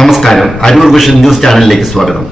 നമസ്കാരം. Aroor vision news ചാനലിലേക്ക് സ്വാഗതം.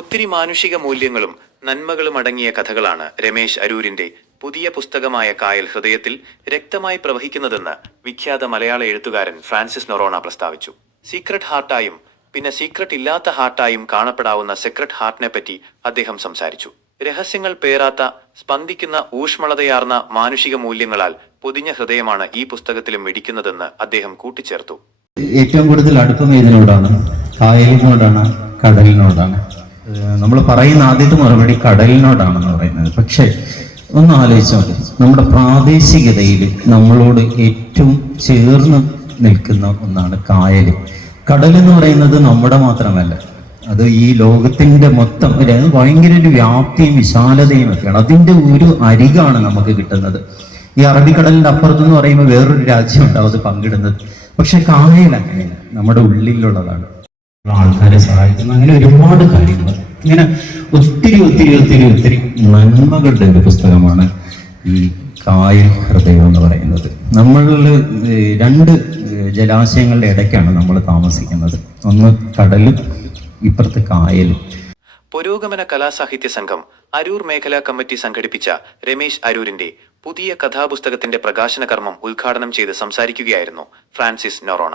ഒത്തിരി മാനുഷിക മൂല്യങ്ങളും നന്മകളും അടങ്ങിയ കഥകളാണ് രമേശ് അരൂരിന്റെ പുതിയ പുസ്തകമായ കായൽ ഹൃദയത്തിൽ രക്തമായി പ്രവഹിക്കുന്നതെന്ന് വിഖ്യാത മലയാള എഴുത്തുകാരൻ ഫ്രാൻസിസ് നൊറോണ പ്രസ്താവിച്ചു. സീക്രട്ട് ഹാർട്ടായും പിന്നെ സീക്രട്ട് ഇല്ലാത്ത ഹാർട്ടായും കാണപ്പെടാവുന്ന സെക്രട്ട് ഹാർട്ടിനെ പറ്റി അദ്ദേഹം സംസാരിച്ചു. രഹസ്യങ്ങൾ പേറാത്ത സ്പന്ദിക്കുന്ന ഊഷ്മളതയാർന്ന മാനുഷിക മൂല്യങ്ങളാൽ പൊതിഞ്ഞ ഹൃദയമാണ് ഈ പുസ്തകത്തിലും മിടിക്കുന്നതെന്ന് അദ്ദേഹം കൂട്ടിച്ചേർത്തു. ഏറ്റവും കൂടുതൽ അടുപ്പം ഇതിനോടാണ്. കായലിനോടാണ് കടലിനോടാണ്. നമ്മൾ പറയുന്ന ആദ്യത്തെ മറുപടി കടലിനോടാണെന്ന് പറയുന്നത്. പക്ഷേ ഒന്ന് ആലോചിച്ചാൽ മതി. നമ്മുടെ പ്രാദേശികതയിൽ നമ്മളോട് ഏറ്റവും ചേർന്ന് നിൽക്കുന്ന ഒന്നാണ് കായൽ കടൽ എന്ന് പറയുന്നത് നമ്മുടെ മാത്രമല്ല. അത് ഈ ലോകത്തിന്റെ മൊത്തം ഭയങ്കര ഒരു വ്യാപ്തിയും വിശാലതയും ഒക്കെയാണ്. അതിന്റെ ഒരു അരികാണ് നമുക്ക് കിട്ടുന്നത്. ഈ അറബിക്കടലിന്റെ അപ്പുറത്ത് എന്ന് പറയുമ്പോൾ വേറൊരു രാജ്യം ഉണ്ടാവും അത് പങ്കിടുന്നത്. പക്ഷെ കായൽ നമ്മുടെ ഉള്ളിലുള്ളതാണ്. ആൾക്കാരെ സഹായിക്കുന്ന അങ്ങനെ ഒരുപാട് കാര്യങ്ങൾ. ഇങ്ങനെ ഒത്തിരി ഒത്തിരി ഒത്തിരി ഒത്തിരി നന്മകളുടെ ഒരു പുസ്തകമാണ് ഈ കായൽ ഹൃദയം എന്ന് പറയുന്നത്. നമ്മൾ രണ്ട് ജലാശയങ്ങളുടെ ഇടയ്ക്കാണ് നമ്മൾ താമസിക്കുന്നത്. ഒന്ന് കടലും ഇപ്പുറത്ത് കായലും പുരോഗമന കലാസാഹിത്യ സംഘം അരൂർ മേഖലാ കമ്മിറ്റി സംഘടിപ്പിച്ച രമേശ് അരൂരിന്റെ പുതിയ കഥാപുസ്തകത്തിന്റെ പ്രകാശന കർമ്മം ഉദ്ഘാടനം ചെയ്ത് സംസാരിക്കുകയായിരുന്നു ഫ്രാൻസിസ് നൊറോണ.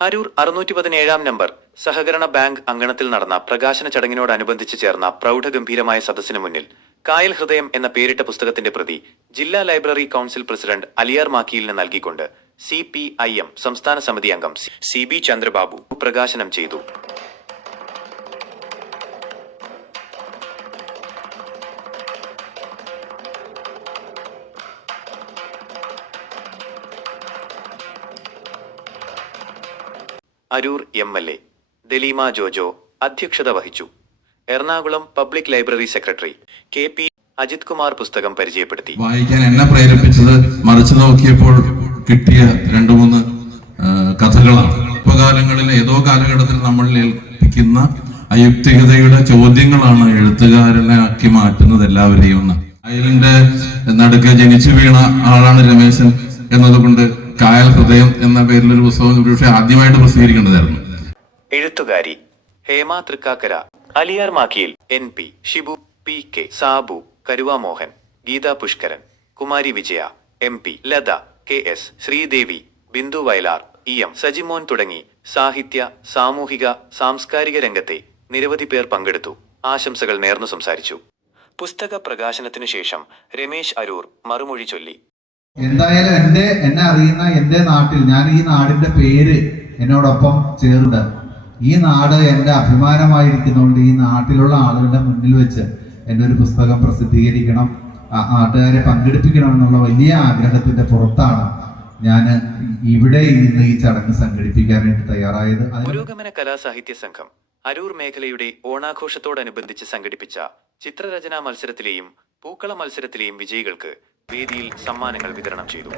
അരൂർ അറുന്നൂറ്റി പതിനേഴാം നമ്പർ സഹകരണ ബാങ്ക് അങ്കണത്തിൽ നടന്ന പ്രകാശന ചടങ്ങിനോടനുബന്ധിച്ച് ചേർന്ന പ്രൗഢഗംഭീരമായ സദസ്സിന് മുന്നിൽ കായൽ ഹൃദയം എന്ന പേരിട്ട പുസ്തകത്തിന്റെ പ്രതി ജില്ലാ ലൈബ്രറി കൗൺസിൽ പ്രസിഡന്റ് അലിയാർ മാക്കിയിലിന് നൽകിക്കൊണ്ട് സി പി ഐ എം സംസ്ഥാന സമിതി അംഗം സി ബി ചന്ദ്രബാബു പ്രകാശനം ചെയ്തു. Aroor M L A Daleema Jojo അധ്യക്ഷത വഹിച്ചു. Ernakulam public library secretary K P Ajith Kumar പുസ്തകം പരിചയപ്പെടുത്തി. വായിക്കാൻ എന്നെ പ്രേരിപ്പിച്ചത് മറിച്ചു നോക്കിയപ്പോൾ കിട്ടിയ രണ്ടു മൂന്ന് കഥകളാണ്. ഇപ്പകാലങ്ങളിൽ ഏതോ കാലഘട്ടത്തിൽ നമ്മൾ ഏൽപ്പിക്കുന്ന അയുക്തികതയുടെ ചോദ്യങ്ങളാണ് എഴുത്തുകാരനെ ആക്കി മാറ്റുന്നത് എല്ലാവരെയും ഒന്ന്. അയലിന്റെ നടുക്ക് ജനിച്ചു വീണ ആളാണ് രമേശൻ എന്നതുകൊണ്ട് കായൽ ഹൃദയം എന്ന പേരിൽ ഒരു പുസ്തകം പക്ഷേ ആദ്യമായിട്ട് പ്രസിദ്ധീകരിക്കേണ്ടതായിരുന്നു. എഴുത്തുകാരി Hema Thrikkakara Aliyar Makkiyil N P Shibu P K Sabu Karuvamohan Geetha Pushkaran Kumari Vijaya M P Latha K S Sreedevi Bindu Vayalar E M Sajimon തുടങ്ങി സാഹിത്യ സാമൂഹിക സാംസ്കാരിക രംഗത്തെ നിരവധി പേർ പങ്കെടുത്തു. ആശംസകൾ നേർന്നു സംസാരിച്ചു. പുസ്തക പ്രകാശനത്തിനു ശേഷം രമേശ് അരൂർ മറുമൊഴി ചൊല്ലി. എന്തായാലും എന്റെ എന്നെ അറിയുന്ന എന്റെ നാട്ടിൽ ഞാൻ ഈ നാടിന്റെ പേര് എന്നോടൊപ്പം ചേർന്ന് ഈ നാട് എന്റെ അഭിമാനമായിരിക്കുന്നതുകൊണ്ട് ഈ നാട്ടിലുള്ള ആളുകളുടെ മുന്നിൽ വെച്ച് എന്റെ ഒരു പുസ്തകം പ്രസിദ്ധീകരിക്കണം നാട്ടുകാരെ പങ്കെടുപ്പിക്കണം എന്നുള്ള വലിയ ആഗ്രഹത്തിന്റെ പുറത്താണ് ഞാൻ ഇവിടെ ഇന്ന് ഈ ചടങ്ങ് സംഘടിപ്പിക്കാനായിട്ട് തയ്യാറായത്. അതിന് പുരോഗമന കലാസാഹിത്യ സംഘം അരൂർ മേഖലയുടെ ഓണാഘോഷത്തോടനുബന്ധിച്ച് സംഘടിപ്പിച്ച ചിത്രരചനാ മത്സരത്തിലെയും പൂക്കള മത്സരത്തിലെയും വിജയികൾക്ക് വേദിയിൽ സമ്മാനങ്ങൾ വിതരണം ചെയ്തു.